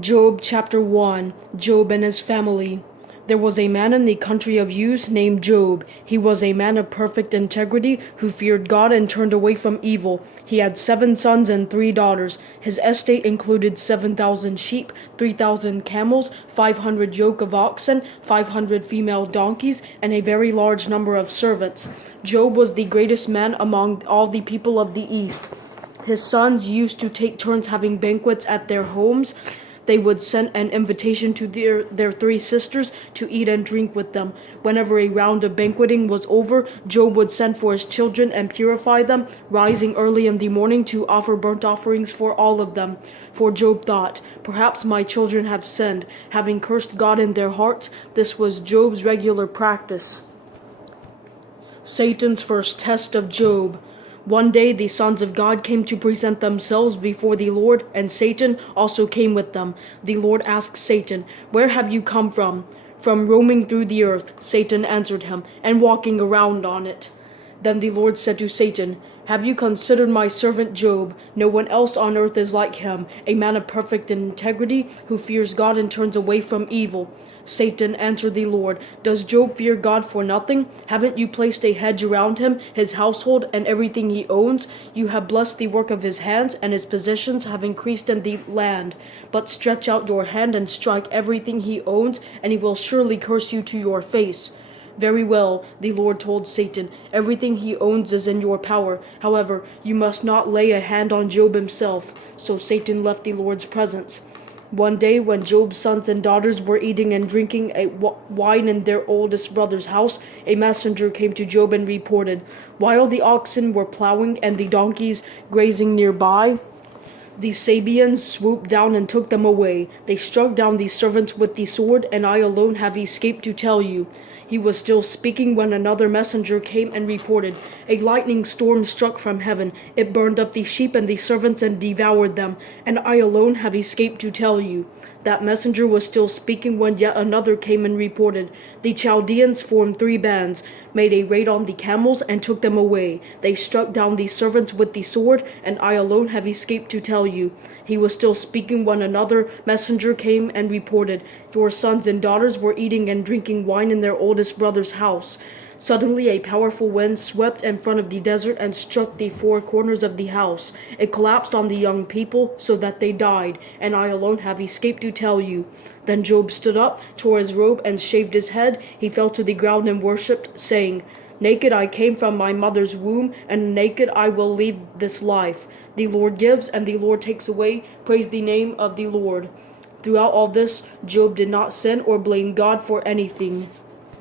Job chapter 1. Job and his family. There was a man in the country of Uz named Job. He was a man of perfect integrity who feared God and turned away from evil. He had 7 sons and 3 daughters. His estate included 7,000 sheep, 3,000 camels, 500 yoke of oxen, 500 female donkeys, and a very large number of servants. Job was the greatest man among all the people of the East. His sons used to take turns having banquets at their homes. They would send an invitation to their 3 sisters to eat and drink with them. Whenever a round of banqueting was over, Job would send for his children and purify them, rising early in the morning to offer burnt offerings for all of them. For Job thought, "Perhaps my children have sinned, having cursed God in their hearts." This was Job's regular practice. Satan's first test of Job. One day the sons of God came to present themselves before the Lord, and Satan also came with them. The Lord asked Satan, "Where have you come from?" "From roaming through the earth," Satan answered him, "and walking around on it." Then the Lord said to Satan, "Have you considered my servant Job? No one else on earth is like him, a man of perfect integrity who fears God and turns away from evil." Satan answered the Lord, "Does Job fear God for nothing? Haven't you placed a hedge around him, his household, and everything he owns? You have blessed the work of his hands, and his possessions have increased in the land. But stretch out your hand and strike everything he owns, and he will surely curse you to your face." "Very well," the Lord told Satan, "everything he owns is in your power. However, you must not lay a hand on Job himself." So Satan left the Lord's presence. One day, when Job's sons and daughters were eating and drinking wine in their oldest brother's house, a messenger came to Job and reported, "While the oxen were plowing and the donkeys grazing nearby, the Sabeans swooped down and took them away. They struck down the servants with the sword, and I alone have escaped to tell you." He was still speaking when another messenger came and reported, "A lightning storm struck from heaven. It burned up the sheep and the servants and devoured them, and I alone have escaped to tell you." That messenger was still speaking when yet another came and reported, "The Chaldeans formed 3 bands, made a raid on the camels, and took them away. They struck down the servants with the sword, and I alone have escaped to tell you." He was still speaking when another messenger came and reported, "Your sons and daughters were eating and drinking wine in their oldest brother's house." Suddenly a powerful wind swept in front of the desert and struck the 4 corners of the house. It collapsed on the young people so that they died, and I alone have escaped to tell you. Then Job stood up, tore his robe, and shaved his head. He fell to the ground and worshipped, saying, "Naked I came from my mother's womb, and naked I will leave this life. The Lord gives, and the Lord takes away. Praise the name of the Lord." Throughout all this, Job did not sin or blame God for anything.